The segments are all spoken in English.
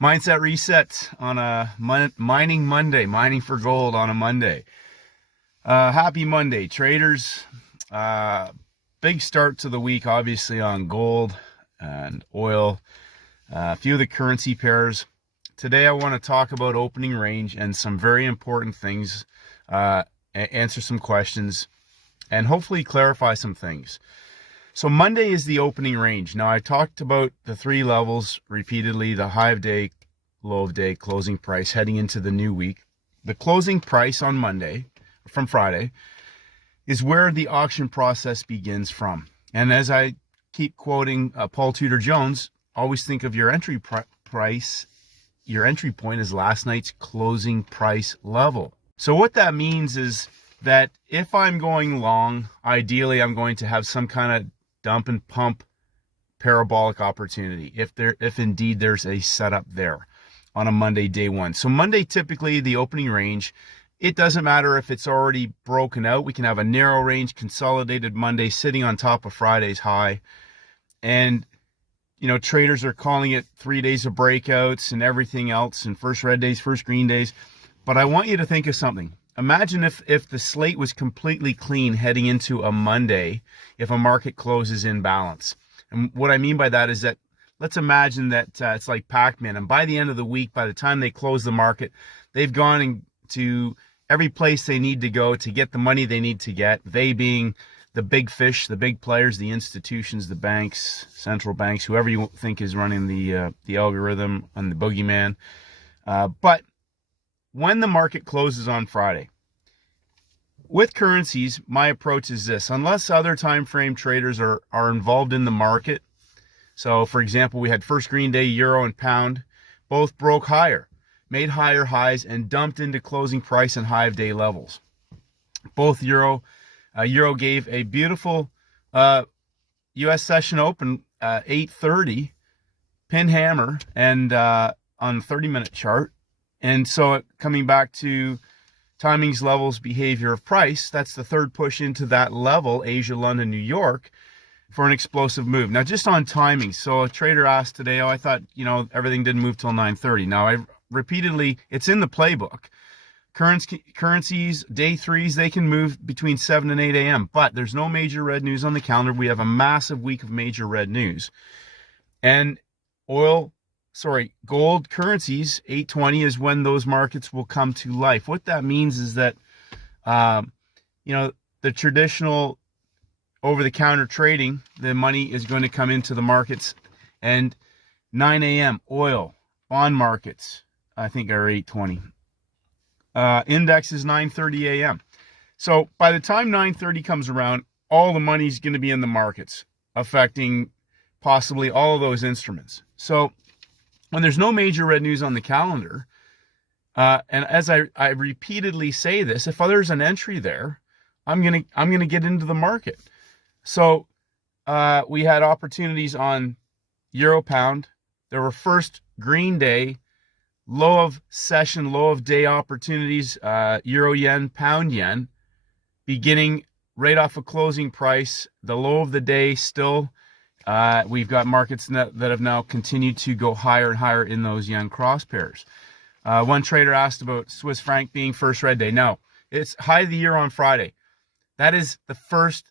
Mindset reset on a mining Monday, mining for gold on a Monday. Happy Monday, traders. Big start to the week, obviously, on gold and oil. A few of the currency pairs. Today, I want to talk about opening range and some very important things, answer some questions, and hopefully clarify some things. So Monday is the opening range. Now, I talked about the three levels repeatedly: the high of day, low of day, closing price heading into the new week. The closing price on Monday, from Friday, is where the auction process begins from. And as I keep quoting Paul Tudor Jones, always think of your entry price, your entry point as last night's closing price level. So what that means is that if I'm going long, ideally I'm going to have some kind of dump and pump parabolic opportunity if indeed there's a setup there on a Monday, day one. So Monday, typically the opening range, it doesn't matter if it's already broken out. We can have a narrow range consolidated Monday sitting on top of Friday's high. And traders are calling it 3 days of breakouts and everything else, and first red days, first green days. But I want you to think of something. Imagine if the slate was completely clean heading into a Monday, if a market closes in balance. And what I mean by that is that let's imagine that it's like Pac-Man, and by the end of the week, by the time they close the market, they've gone to every place they need to go to get the money they need to get, they being the big fish, the big players, the institutions, the banks, central banks, whoever you think is running the algorithm and the boogeyman. But when the market closes on Friday, with currencies, my approach is this: unless other time frame traders are involved in the market. So for example, we had first green day, euro and pound, both broke higher, made higher highs, and dumped into closing price and high of day levels. Both euro gave a beautiful US session open 8:30 pin hammer and on the 30-minute chart. And so coming back to timings, levels, behavior of price, that's the third push into that level, Asia, London, New York, for an explosive move. Now, just on timing, so a trader asked today, I thought, everything didn't move till 9:30. Now, I repeatedly, it's in the playbook. Currencies, day threes, they can move between 7 and 8 a.m., but there's no major red news on the calendar. We have a massive week of major red news. And gold currencies, 8:20 is when those markets will come to life. What that means is that, the traditional over-the-counter trading, the money is going to come into the markets. And 9 a.m., oil, bond markets, I think are 8:20. Index is 9:30 a.m. So by the time 9:30 comes around, all the money's going to be in the markets, affecting possibly all of those instruments. So when there's no major red news on the calendar, and as I repeatedly say this, if there's an entry there, I'm gonna get into the market. So we had opportunities on euro pound. There were first green day, low of session, low of day opportunities, euro yen, pound yen, beginning right off a closing price. The low of the day still. We've got markets that have now continued to go higher and higher in those yen cross pairs. One trader asked about Swiss franc being first red day. No, it's high of the year on Friday. That is the first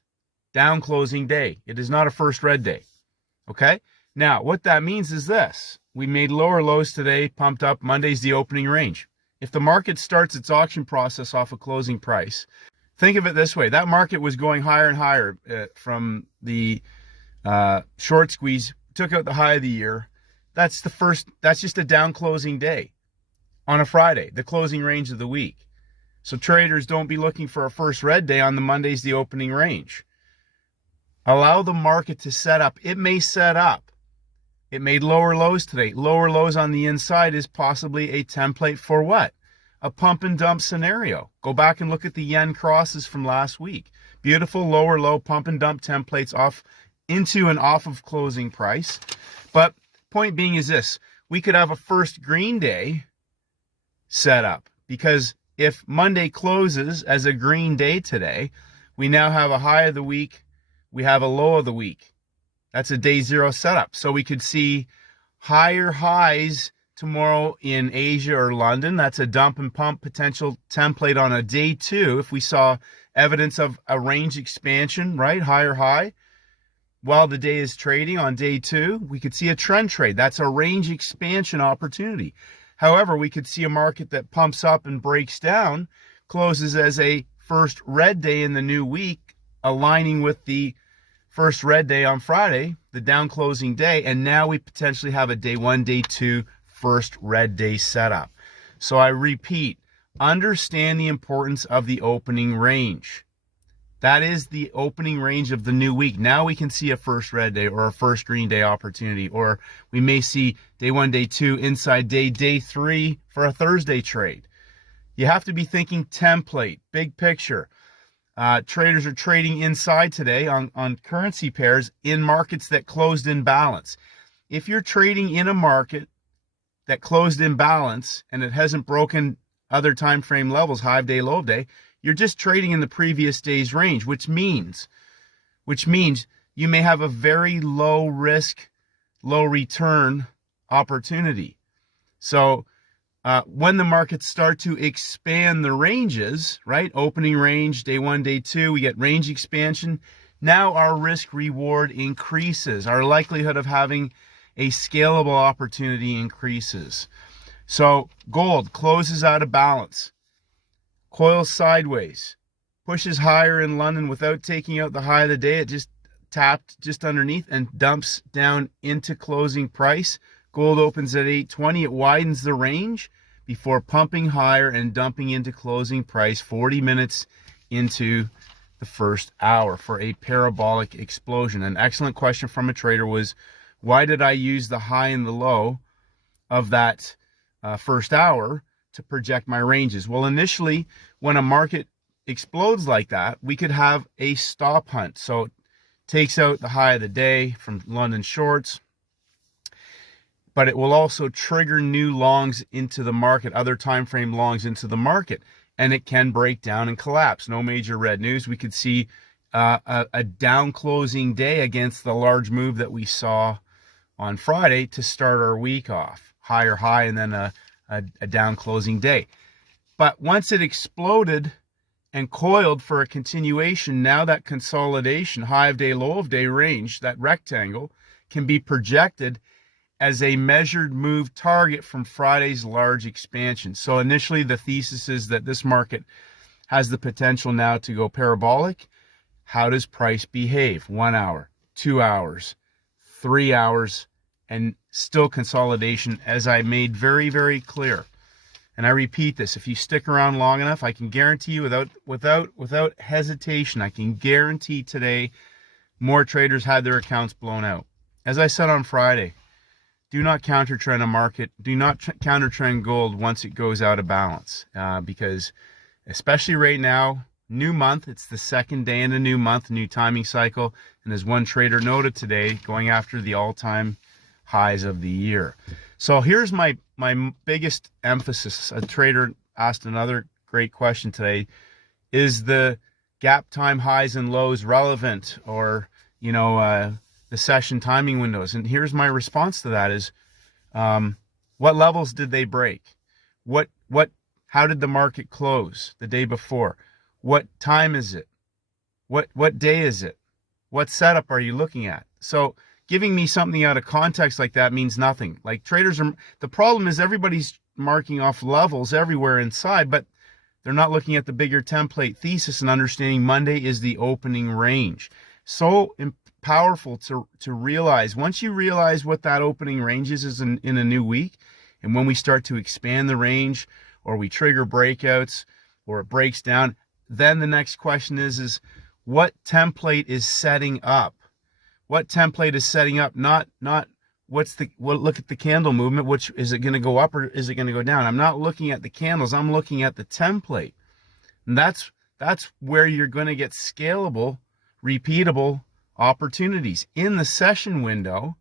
down closing day. It is not a first red day. Okay? Now, what that means is this. We made lower lows today, pumped up. Monday's the opening range. If the market starts its auction process off a closing price, think of it this way. That market was going higher and higher from the short squeeze, took out the high of the year. That's just a down closing day on a Friday, the closing range of the week. So traders, don't be looking for a first red day on the Monday's the opening range. Allow the market to set up. It may set up. It made lower lows today. Lower lows on the inside is possibly a template for what? A pump and dump scenario. Go back and look at the yen crosses from last week. Beautiful lower low pump and dump templates off into and off of closing price. But point being is this: we could have a first green day set up, because if Monday closes as a green day today, we now have a high of the week, we have a low of the week. That's a day zero setup. So we could see higher highs tomorrow in Asia or London. That's a dump and pump potential template on a day 2. If we saw evidence of a range expansion, right, higher high, while the day is trading on day 2, we could see a trend trade. That's a range expansion opportunity. However, we could see a market that pumps up and breaks down, closes as a first red day in the new week, aligning with the first red day on Friday, the down closing day, and now we potentially have a day 1, day 2, first red day setup. So I repeat, understand the importance of the opening range. That is the opening range of the new week. Now we can see a first red day or a first green day opportunity, or we may see day 1, day 2, inside day 3 for a Thursday trade. You have to be thinking template, big picture. Traders are trading inside today on currency pairs in markets that closed in balance. If you're trading in a market that closed in balance and it hasn't broken other time frame levels, high day, low day, you're just trading in the previous day's range, which means you may have a very low risk, low return opportunity. So when the markets start to expand the ranges, right? Opening range, day 1, day 2, we get range expansion. Now our risk reward increases. Our likelihood of having a scalable opportunity increases. So gold closes out of balance, coils sideways, pushes higher in London without taking out the high of the day. It just tapped just underneath and dumps down into closing price. Gold opens at 820. It widens the range before pumping higher and dumping into closing price 40 minutes into the first hour for a parabolic explosion. An excellent question from a trader was, why did I use the high and the low of that first hour to project my ranges? Well, initially, when a market explodes like that, we could have a stop hunt. So it takes out the high of the day from London shorts, but it will also trigger new longs into the market, other time frame longs into the market, and it can break down and collapse. No major red news. We could see a down closing day against the large move that we saw on Friday to start our week off. Higher high and then a down closing day. But once it exploded and coiled for a continuation, now that consolidation, high of day, low of day range, that rectangle, can be projected as a measured move target from Friday's large expansion. So initially the thesis is that this market has the potential now to go parabolic. How does price behave? 1 hour, 2 hours, 3 hours, and still consolidation, as I made very, very clear. And I repeat this, if you stick around long enough, I can guarantee you without hesitation, I can guarantee today more traders had their accounts blown out. As I said on Friday, do not counter trend a market. Do not counter trend gold once it goes out of balance, because especially right now, new month, it's the second day in a new month, new timing cycle. And as one trader noted today, going after the all-time highs of the year. So here's my biggest emphasis. A trader asked another great question today. Is the gap time highs and lows relevant, or, the session timing windows? And here's my response to that is, what levels did they break? How did the market close the day before? What time is it? What day is it? What setup are you looking at? So giving me something out of context like that means nothing. Like the problem is everybody's marking off levels everywhere inside, but they're not looking at the bigger template thesis and understanding Monday is the opening range. So powerful to realize. Once you realize what that opening range is in a new week, and when we start to expand the range, or we trigger breakouts, or it breaks down, then the next question is what template is setting up? What template is setting up? Not look at the candle movement, which is it going to go up or is it going to go down? I'm not looking at the candles, I'm looking at the template. And that's where you're going to get scalable, repeatable opportunities. In the session window,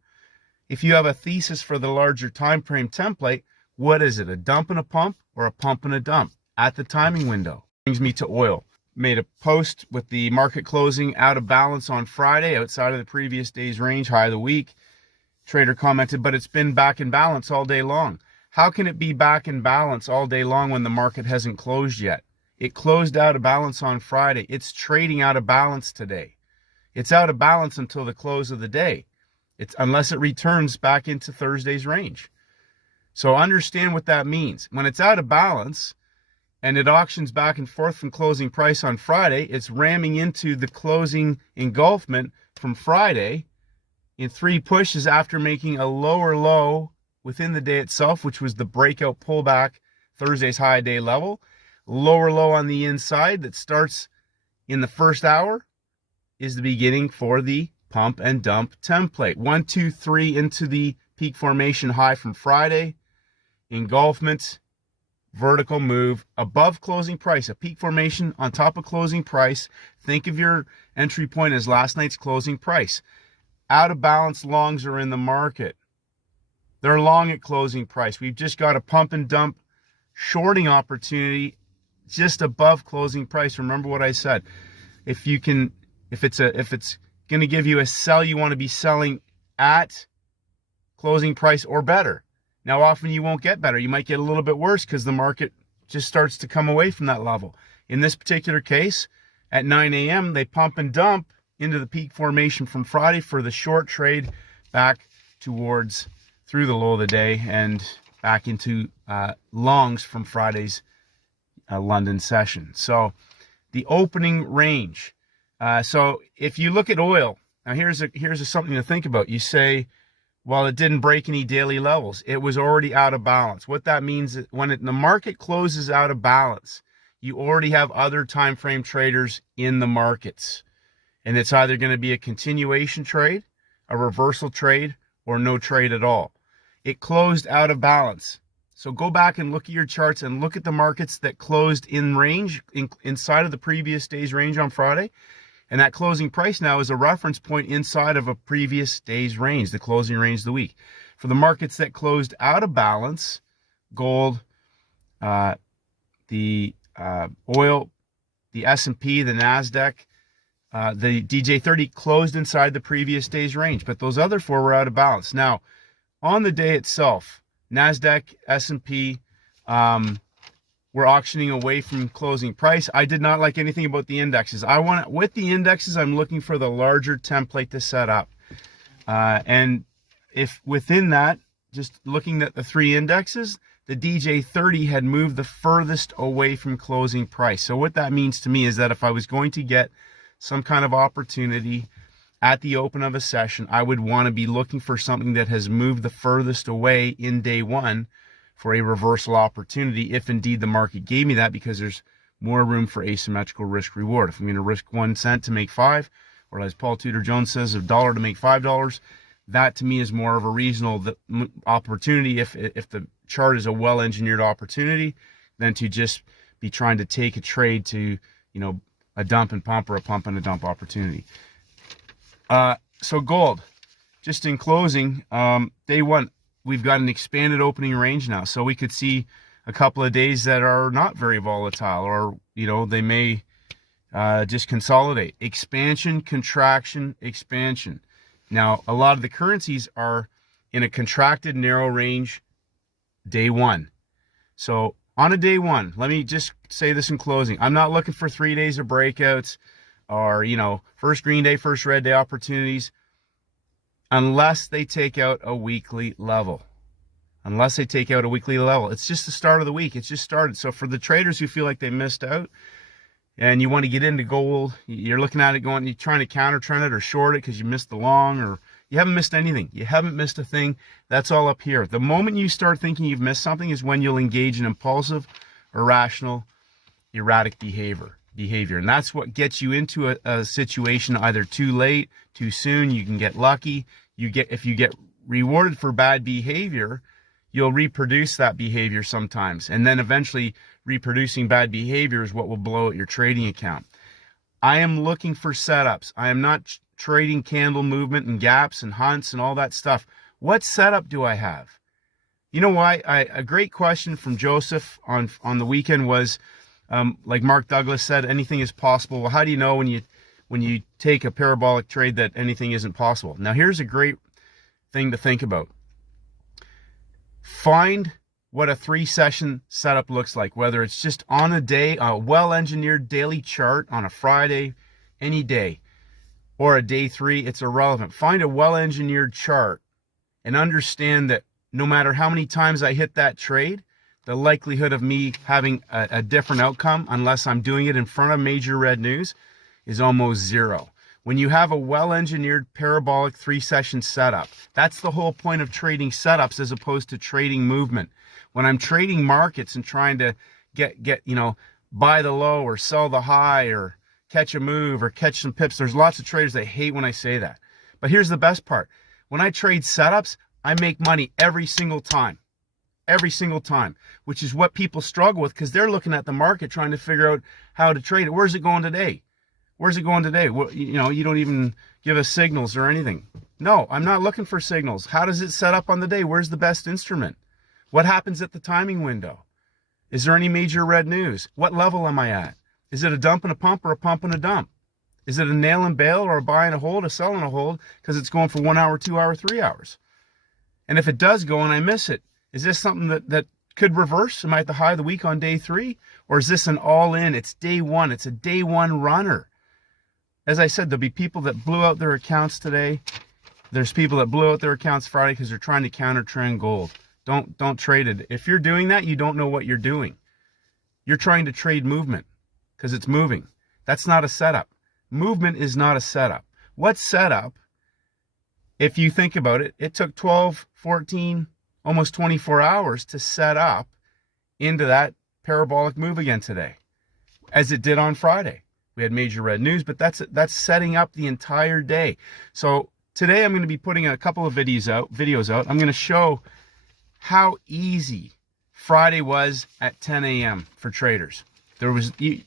if you have a thesis for the larger time frame template, what is it? A dump and a pump, or a pump and a dump at the timing window? Brings me to oil. Made a post with the market closing out of balance on Friday, outside of the previous day's range, high of the week. Trader commented, but it's been back in balance all day long. How can it be back in balance all day long when the market hasn't closed yet? It closed out of balance on Friday. It's trading out of balance today. It's out of balance until the close of the day. Unless it returns back into Thursday's range. So understand what that means. When it's out of balance and it auctions back and forth from closing price on Friday, it's ramming into the closing engulfment from Friday in 3 pushes after making a lower low within the day itself, which was the breakout pullback, Thursday's high day level. Lower low on the inside that starts in the first hour is the beginning for the pump and dump template. 1, 2, 3 into the peak formation high from Friday. Engulfment, vertical move above closing price. A peak formation on top of closing price. Think of your entry point as last night's closing price. Out of balance longs are in the market. They're long at closing price. We've just got a pump and dump shorting opportunity just above closing price. Remember what I said. If it's going to give you a sell, you want to be selling at closing price or better. Now, often you won't get better. You might get a little bit worse because the market just starts to come away from that level. In this particular case, at 9 a.m., they pump and dump into the peak formation from Friday for the short trade back towards through the low of the day and back into longs from Friday's London session. So the opening range. So if you look at oil, now here's something to think about. You say, well, it didn't break any daily levels. It was already out of balance. What that means is when the market closes out of balance, you already have other time frame traders in the markets. And it's either going to be a continuation trade, a reversal trade, or no trade at all. It closed out of balance. So go back and look at your charts and look at the markets that closed in range, inside of the previous day's range on Friday. And that closing price now is a reference point inside of a previous day's range, the closing range of the week. For the markets that closed out of balance, gold, the oil, the S&P, the NASDAQ, the DJ30 closed inside the previous day's range, but those other four were out of balance. Now, on the day itself, NASDAQ, S&P, we're auctioning away from closing price. I did not like anything about the indexes. With the indexes, I'm looking for the larger template to set up. And if within that, just looking at the 3 indexes, the DJ30 had moved the furthest away from closing price. So what that means to me is that if I was going to get some kind of opportunity at the open of a session, I would want to be looking for something that has moved the furthest away in day one for a reversal opportunity, if indeed the market gave me that, because there's more room for asymmetrical risk reward. If I'm going to risk 1 cent to make 5, or as Paul Tudor Jones says, $1 to make $5, that to me is more of a reasonable opportunity if the chart is a well-engineered opportunity than to just be trying to take a trade to, a dump and pump or a pump and a dump opportunity. So gold, just in closing, day one, we've got an expanded opening range now. So we could see a couple of days that are not very volatile, or, they may just consolidate. Expansion, contraction, expansion. Now, a lot of the currencies are in a contracted narrow range day one. So on a day one, let me just say this in closing. I'm not looking for 3 days of breakouts or, first green day, first red day opportunities, unless they take out a weekly level. It's just the start of the week. It's just started. So for the traders who feel like they missed out and you want to get into gold, you're looking at it going, you're trying to counter trend it or short it because you missed the long, or you haven't missed anything. You haven't missed a thing. That's all up here. The moment you start thinking you've missed something is when you'll engage in impulsive, irrational, erratic behavior. And that's what gets you into a situation either too late, too soon. You can get lucky. If you get rewarded for bad behavior, you'll reproduce that behavior sometimes. And then eventually reproducing bad behavior is what will blow out your trading account. I am looking for setups. I am not trading candle movement and gaps and hunts and all that stuff. What setup do I have? You know why? A great question from Joseph on the weekend was, like Mark Douglas said, anything is possible. Well, how do you know when you take a parabolic trade that anything isn't possible? Now, here's a great thing to think about. Find what a 3-session setup looks like, whether it's just on a day, a well-engineered daily chart on a Friday, any day, or a day 3, it's irrelevant. Find a well-engineered chart and understand that no matter how many times I hit that trade, the likelihood of me having a different outcome, unless I'm doing it in front of major red news, is almost zero. When you have a well-engineered parabolic 3-session setup, that's the whole point of trading setups as opposed to trading movement. When I'm trading markets and trying to get buy the low or sell the high or catch a move or catch some pips, there's lots of traders that hate when I say that. But here's the best part. When I trade setups, I make money every single time, which is what people struggle with because they're looking at the market trying to figure out how to trade it. Where's it going today? Where's it going today? Well, you don't even give us signals or anything. No, I'm not looking for signals. How does it set up on the day? Where's the best instrument? What happens at the timing window? Is there any major red news? What level am I at? Is it a dump and a pump or a pump and a dump? Is it a nail and bail or a buy and a hold, a sell and a hold because it's going for 1 hour, 2 hour, 3 hours? And if it does go and I miss it, is this something that could reverse? Am I at the high of the week on day 3? Or is this an all-in? It's day 1. It's a day 1 runner. As I said, there'll be people that blew out their accounts today. There's people that blew out their accounts Friday because they're trying to counter trend gold. Don't trade it. If you're doing that, you don't know what you're doing. You're trying to trade movement because it's moving. That's not a setup. Movement is not a setup. What's setup? If you think about it, it took 12, 14, almost 24 hours to set up into that parabolic move again today, as it did on Friday. We had major red news, but that's setting up the entire day. So today I'm going to be putting a couple of videos out. I'm going to show how easy Friday was at 10 a.m. for traders. There was you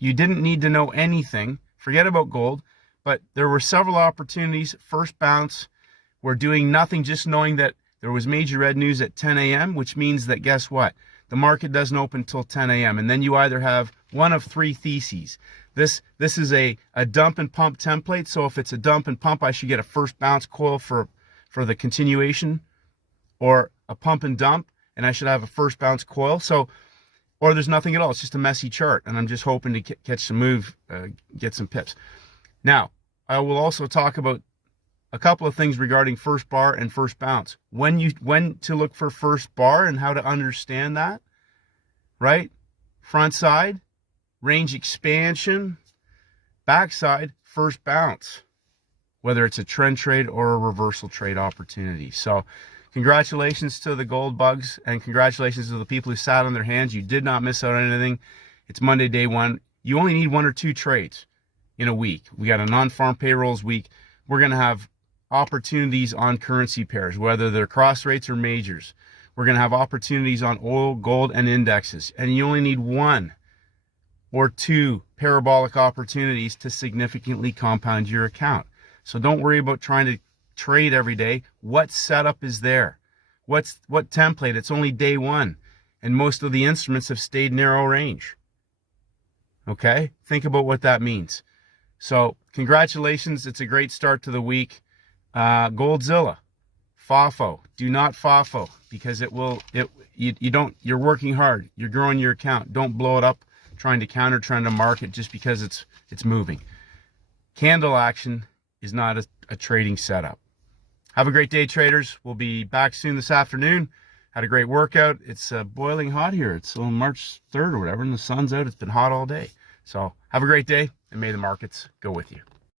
didn't need to know anything. Forget about gold, but there were several opportunities. First bounce, we're doing nothing, just knowing that there was major red news at 10 a.m., which means that guess what? The market doesn't open until 10 a.m. And then you either have one of 3 theses. This is a dump and pump template. So if it's a dump and pump, I should get a first bounce coil for the continuation, or a pump and dump, and I should have a first bounce coil. So, or there's nothing at all. It's just a messy chart, and I'm just hoping to catch some move, get some pips. Now, I will also talk about a couple of things regarding first bar and first bounce. When to look for first bar and how to understand that, right? Front side, range expansion, backside, first bounce, whether it's a trend trade or a reversal trade opportunity. So congratulations to the gold bugs, and congratulations to the people who sat on their hands. You did not miss out on anything. It's Monday, day 1. You only need 1 or 2 trades in a week. We got a non-farm payrolls week. We're going to have opportunities on currency pairs, whether they're cross rates or majors. We're going to have opportunities on oil, gold, and indexes. And you only need 1 or 2 parabolic opportunities to significantly compound your account. So don't worry about trying to trade every day. What setup is there? What template? It's only day 1. And most of the instruments have stayed narrow range. Okay? Think about what that means. So congratulations. It's a great start to the week. Goldzilla, FOFO. Do not FOFO because you're working hard. You're growing your account. Don't blow it up trying to counter trend a market just because it's moving. Candle action is not a trading setup. Have a great day, traders. We'll be back soon this afternoon. Had a great workout. It's boiling hot here. It's on March 3rd or whatever, and the sun's out. It's been hot all day. So have a great day, and may the markets go with you.